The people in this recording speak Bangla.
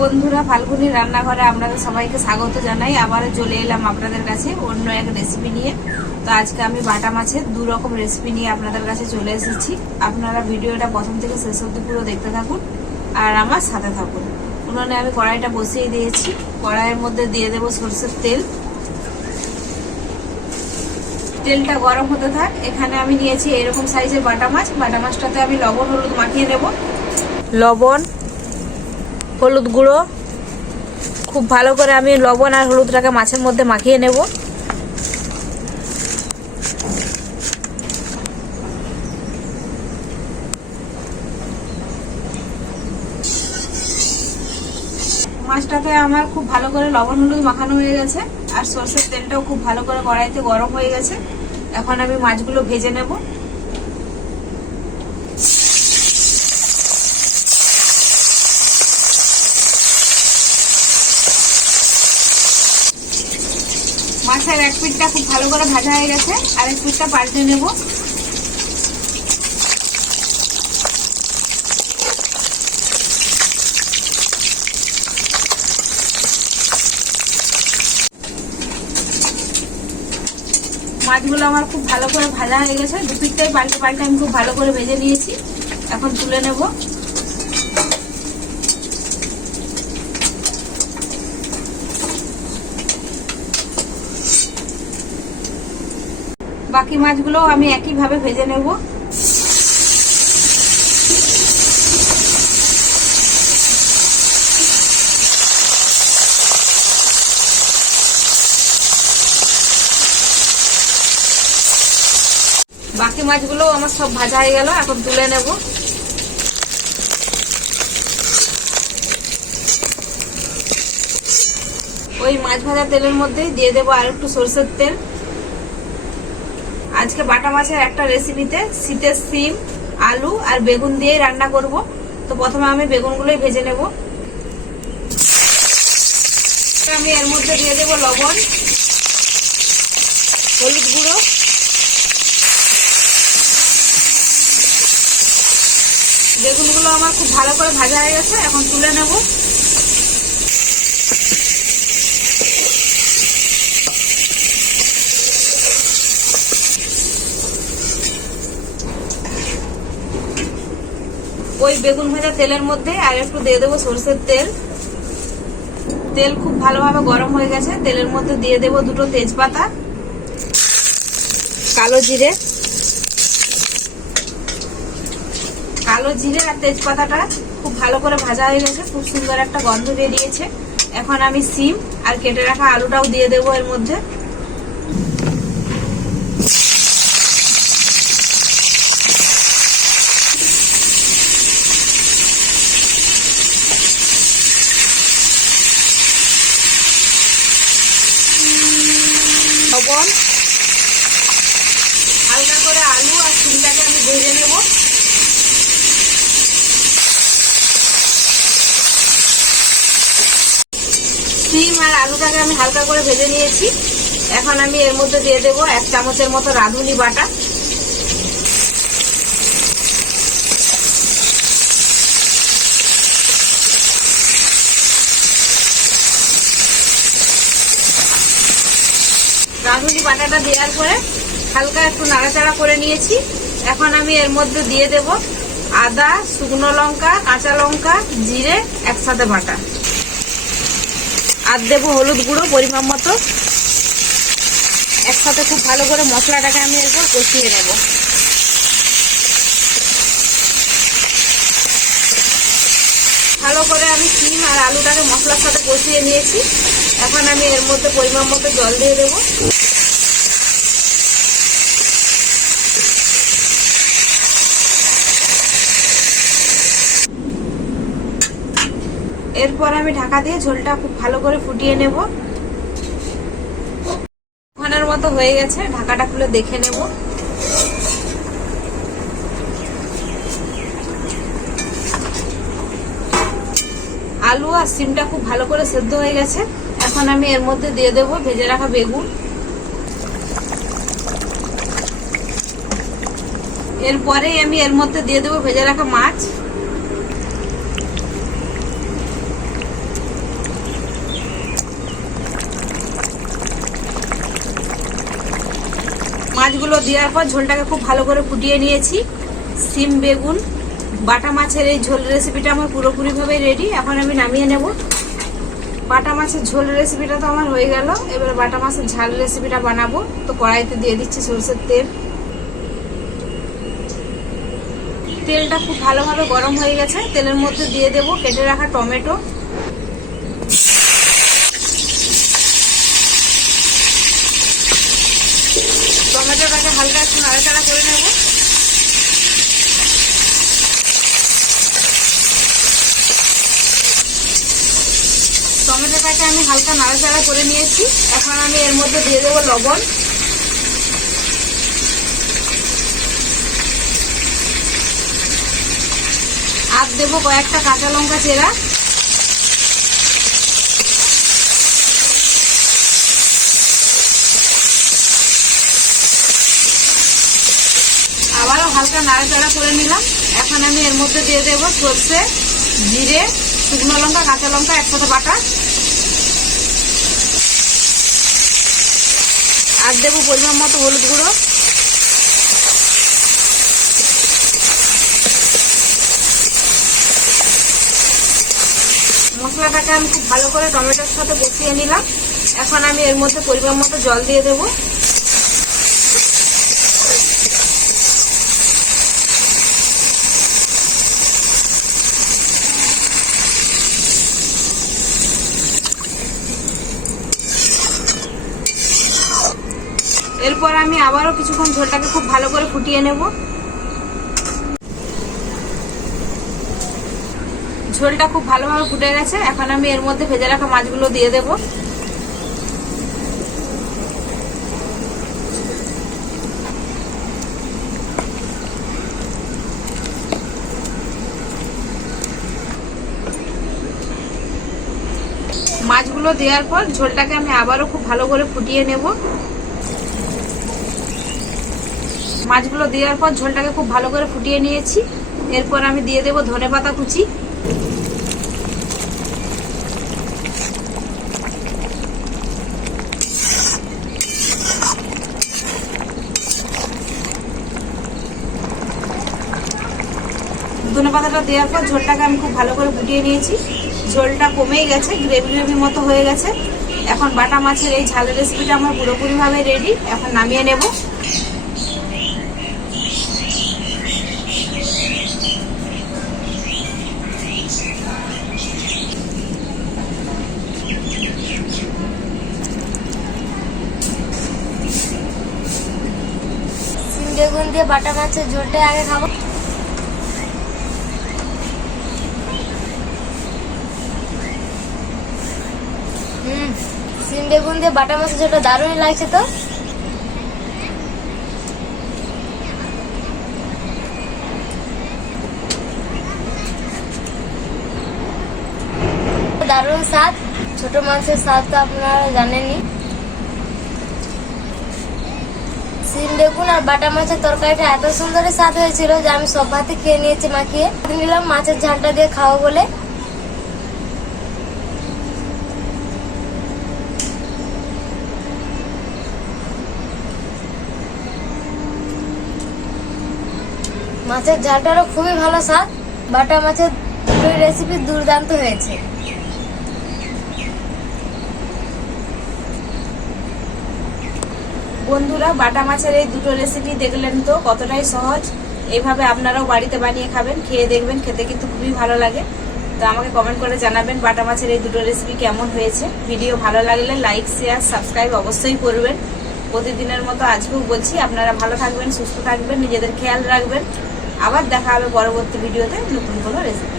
বন্ধুরা ফাল্গুনি রান্নাঘরে আপনাদের সবাইকে স্বাগত জানাই। আবারও চলে এলাম আপনাদের কাছে অন্য এক রেসিপি নিয়ে। তো আজকে আমি বাটা মাছের দু রকম রেসিপি নিয়ে আপনাদের কাছে চলে এসেছি। আপনারা ভিডিওটা প্রথম থেকে শেষ অবধি পুরো দেখতে থাকুন আর আমার সাথে থাকুন। উনুনে আমি কড়াইটা বসিয়ে দিয়েছি। কড়াইয়ের মধ্যে দিয়ে দেবো সরষের তেল। তেলটা গরম হতে থাক। এখানে আমি নিয়েছি এরকম সাইজের বাটা মাছ। বাটা মাছটাতে আমি লবণ, হলুদ মাখিয়ে নেব লবণ হলুদ গুঁড়ো। খুব ভালো করে আমি লবণ আর হলুদটাকে মাছের মধ্যে মাখিয়ে নেব। মাছটাতে আমার খুব ভালো করে লবণ হলুদ মাখানো হয়ে গেছে, আর সর্ষের তেলটাও খুব ভালো করে কড়াইতে গরম হয়ে গেছে। এখন আমি মাছগুলো ভেজে নেব। মাছের এক পিঠটা খুব ভালো করে ভাজা হয়ে গেছে, আর এক পিঠটা পাল্টে নেব। মাছগুলো আমার খুব ভালো করে ভাজা হয়ে গেছে। দু পিঠটাই পাল্টে পাল্টে আমি খুব ভালো করে ভেজে নিয়েছি। এখন তুলে নেব। বাকি মাছগুলো আমি একইভাবে ভেজে নেব। বাকি মাছগুলো আমার সব ভাজা হয়ে গেল, এখন তুলে নেব। ওই মাছ ভাজা তেলের মধ্যেই দিয়ে দেবো আর একটু সরষের তেল। আজকে বাটা মাছের একটা রেসিপিতে শীতের সিম, আলু আর বেগুন দিয়েই রান্না করব। তো প্রথমে আমি বেগুনগুলোই ভেজে নেব। আমি এর মধ্যে দিয়ে দেবো লবণ, হলুদ গুঁড়ো, বেগুনগুলো আমার খুব ভালো করে ভাজা হয়ে গেছে, এখন তুলে নেব। ওই বেগুন ভাজা তেলের মধ্যে আর একটু দিয়ে দেবো সরষের তেল। তেল খুব ভালোভাবে গরম হয়ে গেছে। তেলের মধ্যে দিয়ে দেবো দুটো তেজপাতা, কালো জিরে। কালো জিরে আর তেজপাতাটা খুব ভালো করে ভাজা হয়ে গেছে। খুব সুন্দর একটা গন্ধ বেরিয়েছে। এখন আমি সিম আর কেটে রাখা আলুটাও দিয়ে দেবো এর মধ্যে। লবণ, হালকা করে আলু আর সিমটাকে আমি ভেজে নেব। সিম আর আলুটাকে আমি হালকা করে ভেজে নিয়েছি। এখন আমি এর মধ্যে দিয়ে দেবো এক চামচের মতো রাঁধুনি বাটা। রাঁধুনি বাটাটা দেওয়ার পরে হালকা একটু নাড়াচাড়া করে নিয়েছি। এখন আমি এর মধ্যে দিয়ে দেব আদা, শুকনো লঙ্কা, কাঁচা লঙ্কা, জিরে, একসাথে বাটা। আর দেবো হলুদ গুঁড়ো পরিমাণ মতো। একসাথে খুব ভালো করে মশলাটাকে আমি এরপর কষিয়ে নেব। ভালো করে আমি সিম আর আলুটাকে মশলার সাথে কষিয়ে নিয়েছি। এখন আমি এর মধ্যে পরিমাণ মতো জল দিয়ে দেবো। এরপর আমি ঢাকা দিয়ে ঝোলটা খুব ভালো করে ফুটিয়ে নেব। ওখানের মতো হয়ে গেছে, ঢাকাটা খুলে দেখে নেব। আলু আর সিমটা খুব ভালো করে সেদ্ধ হয়ে গেছে। এখন আমি এর মধ্যে দিয়ে দেব ভেজে রাখা বেগুন। এরপরেই আমি এর মধ্যে দিয়ে দেবো ভেজে রাখা মাছ। মাছগুলো দেওয়ার পর ঝোলটাকে খুব ভালো করে ফুটিয়ে নিয়েছি। সিম, বেগুন, বাটা মাছের এই ঝোল রেসিপিটা আমার পুরোপুরিভাবে রেডি এখন আমি নামিয়ে নেব। বাটা মাছের ঝোল রেসিপিটা তো আমার হয়ে গেল। এবার বাটা মাছের ঝাল রেসিপিটা বানাবো। তো কড়াইতে দিয়ে দিচ্ছি সরষের তেল। তেলটা খুব ভালোভাবে গরম হয়ে গেছে। তেলের মধ্যে দিয়ে দেব কেটে রাখা টমেটো টমেটোটাকে হালকা একটু নাড়াচাড়া করে নেব। টমেটোটাকে আমি হালকা নাড়াচাড়া করে নিয়েছি। এখন আমি এর মধ্যে দিয়ে দেবো লবণ। আর দেবো কয়েকটা কাঁচা লঙ্কা চেরা আবারও হালকা নাড়াচাড়া করে নিলাম। এখন আমি এর মধ্যে দিয়ে দেবো সর্ষে, জিরে, শুকনো লঙ্কা, কাঁচা লঙ্কা একসাথে বাটা। আর দেবো পরিমাণ মতো হলুদ গুঁড়ো। মশলাটাকে আমি খুব ভালো করে টমেটোর সাথে বসিয়ে নিলাম। এখন আমি এর মধ্যে পরিমাণ মতো জল দিয়ে দেবো। এরপর আমি আবারও কিছুক্ষণ ঝোলটাকে খুব ভালো করে ফুটিয়ে নেব। ঝোলটা খুব ভালোভাবে ফুটে গেছে। এখন আমি এর মধ্যে ভেজে রাখা মাছগুলো দিয়ে দেব। মাছগুলো দেওয়ার পর ঝোলটাকে আমি আবারও খুব ভালো করে ফুটিয়ে নেব। মাছগুলো দেওয়ার পর ঝোলটাকে খুব ভালো করে ফুটিয়ে নিয়েছি। এরপর আমি দিয়ে দেব ধনে পাতা কুচি। ধনে পাতাটা দেওয়ার পর ঝোলটাকে আমি খুব ভালো করে ফুটিয়ে নিয়েছি। ঝোলটা কমেই গেছে, গ্রেভি গ্রেভি মতো হয়ে গেছে। এখন বাটা মাছের এই ঝালের রেসিপিটা আমার পুরোপুরিভাবে রেডি এখন নামিয়ে নেব সিম বেগুন দিয়ে বাটা মাছের ঝোলটা আগে খাব। হুম দিয়ে বাটা মাছের লাগছে তো। দারুণ স্বাদ, ছোট মাছের স্বাদ তো আপনারা জানেনই সিম বেগুন আর বাটা মাছের তরকারিটা এত সুন্দর স্বাদ হয়েছিল যে আমি সব ভাতে খেয়ে নিয়েছি মাখিয়ে। নিলাম মাছের ঝালটা দিয়ে খাওয়া বলে। মাছের ঝালটারও খুবই ভালো স্বাদ। বাটা মাছের রেসিপি দুর্দান্ত হয়েছে। বন্ধুরা, বাটা মাছের এই দুটো রেসিপি দেখলেন তো কতটাই সহজ। এইভাবে আপনারাও বাড়িতে বানিয়ে খাবেন, খেয়ে দেখবেন, খেতে কিন্তু খুবই ভালো লাগে। তো আমাকে কমেন্ট করে জানাবেন বাটা মাছের এই দুটো রেসিপি কেমন হয়েছে। ভিডিও ভালো লাগলে লাইক শেয়ার সাবস্ক্রাইব অবশ্যই করবেন। প্রতিদিনের মতো আজকেও বলছি, আপনারা ভালো থাকবেন, সুস্থ থাকবেন, নিজেদের খেয়াল রাখবেন। আবার দেখা হবে পরবর্তী ভিডিওতে নতুন কোনো রেসিপি